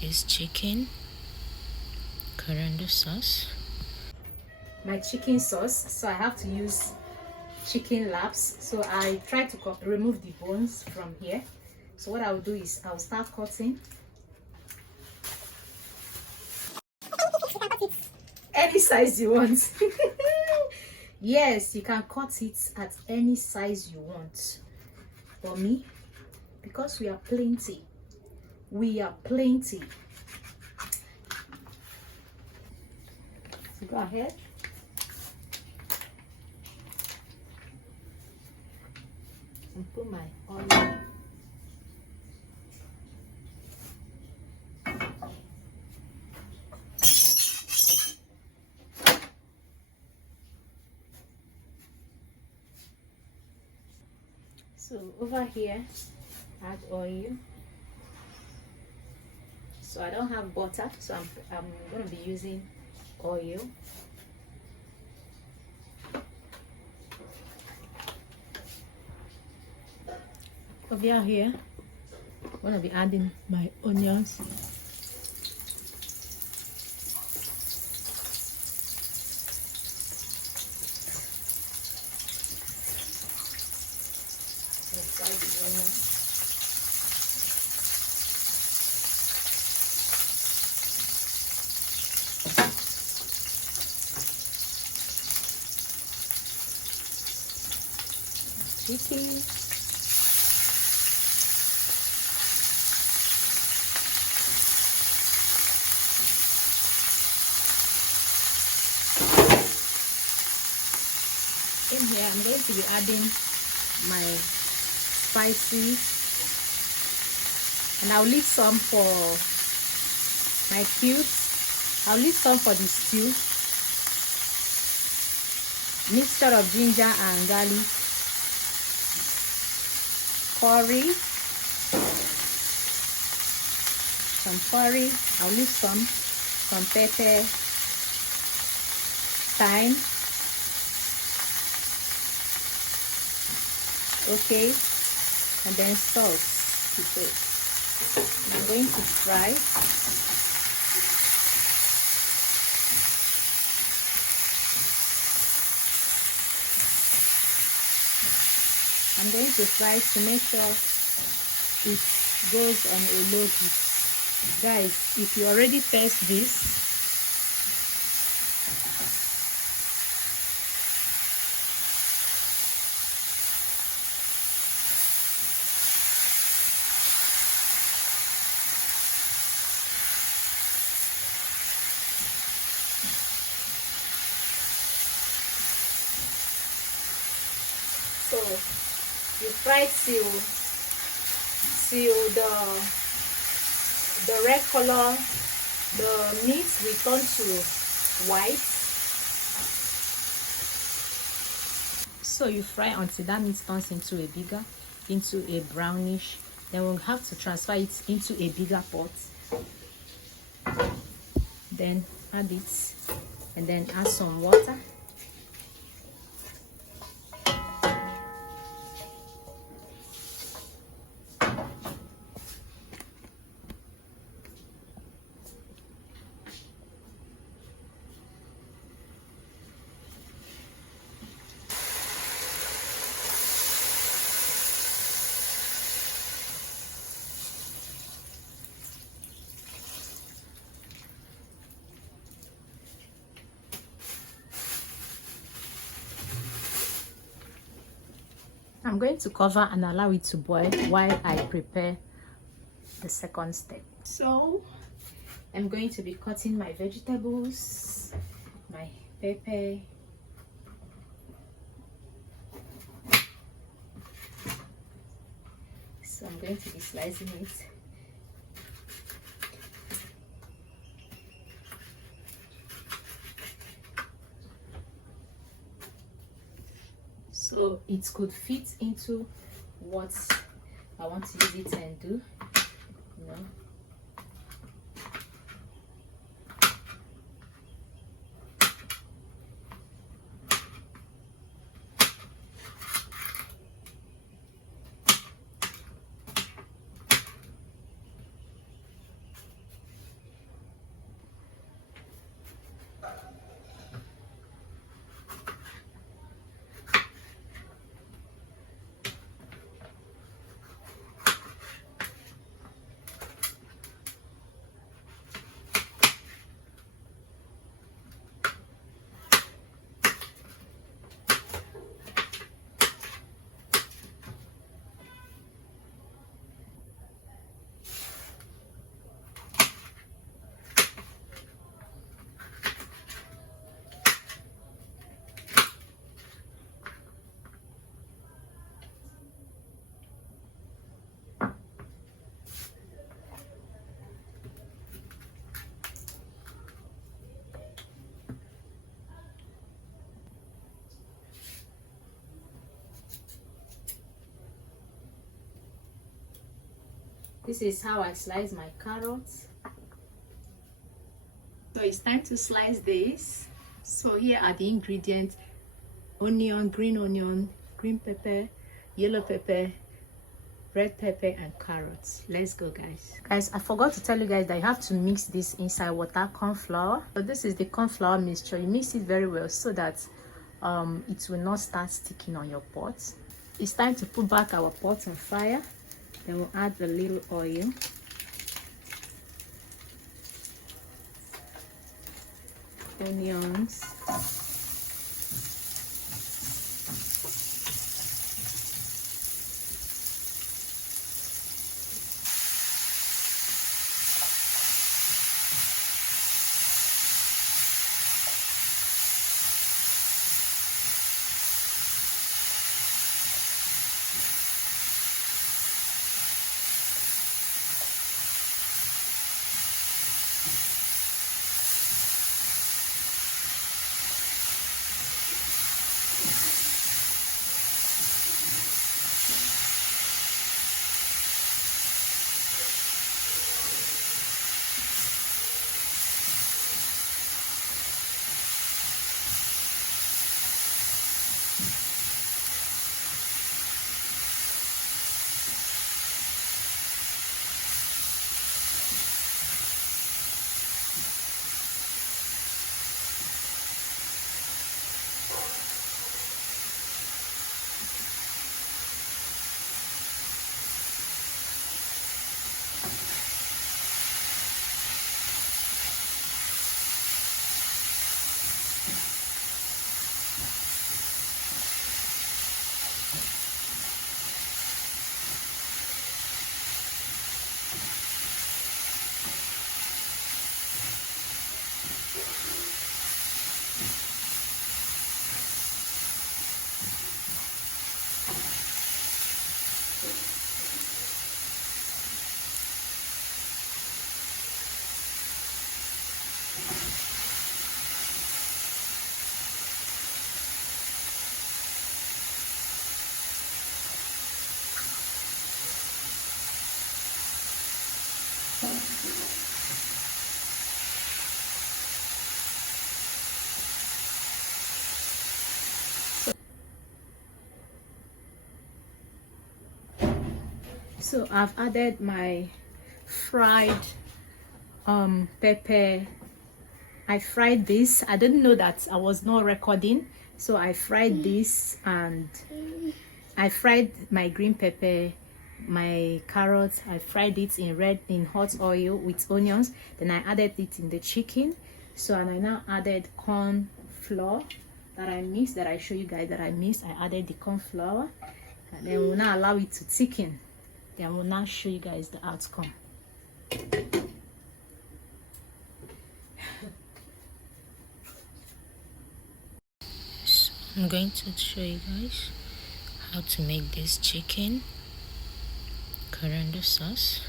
this chicken coriander sauce. My chicken sauce, so I have to use chicken laps. So I try to remove the bones from here. So what I'll do is I'll start cutting. Any size you want. Yes, you can cut it at any size you want. For me, because we are plenty, so go ahead. And put my oil. So over here, add oil. So I don't have butter, so I'm going to be using oil. Over here, I'm going to be adding my onions. Fry the onion. Chicken. In here, I'm going to be adding my spices, and I'll leave some for my cubes. I'll leave some for the stew. Mixture of ginger and garlic, curry, some curry. I'll leave some pepper, thyme. Okay, and then salt to taste. I'm going to fry. I'm going to fry to make sure it goes on a low heat. Guys, if you already taste this, so you fry till the red color, the meat will turn to white. So you fry until that meat turns into a brownish. Then we'll have to transfer it into a bigger pot. Then add it, and then add some water. I'm going to cover and allow it to boil while I prepare the second step. So I'm going to be cutting my vegetables, my pepper, so I'm going to be slicing it. So it could fit into what I want to use it and do, you know. This is how I slice my carrots. So it's time to slice this. So here are the ingredients: onion, green pepper, yellow pepper, red pepper, and carrots. Let's go, guys. I forgot to tell you guys that you have to mix this inside water, corn flour. So this is the corn flour mixture. You mix it very well so that it will not start sticking on your pot. It's time to put back our pot on fire. Then we'll add a little oil, onions, so I've added my fried pepper. I fried this. I didn't know that I was not recording, so I fried this, and I fried my green pepper, my carrots. I fried it in hot oil with onions. Then I added it in the chicken. So, and I now added corn flour that I mixed, that I show you guys that I mixed. I added the corn flour, and then we'll now allow it to thicken. Then we'll now show you guys the outcome. So I'm going to show you guys how to make this chicken coriander sauce.